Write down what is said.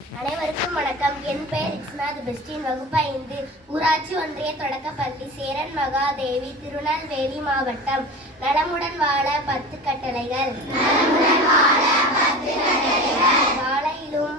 அனைவருக்கும் வணக்கம். என் பெயர் இக்ஸ்நாத் பெஸ்டின். வகுப்பு 5 ஊராட்சி ஒன்றிய தொடக்கப்பள்ளி சேரன் மகாதேவி, திருநெல்வேலி மாவட்டம். நலமுடன் வாழ 10 கட்டளைகள். காலையிலும்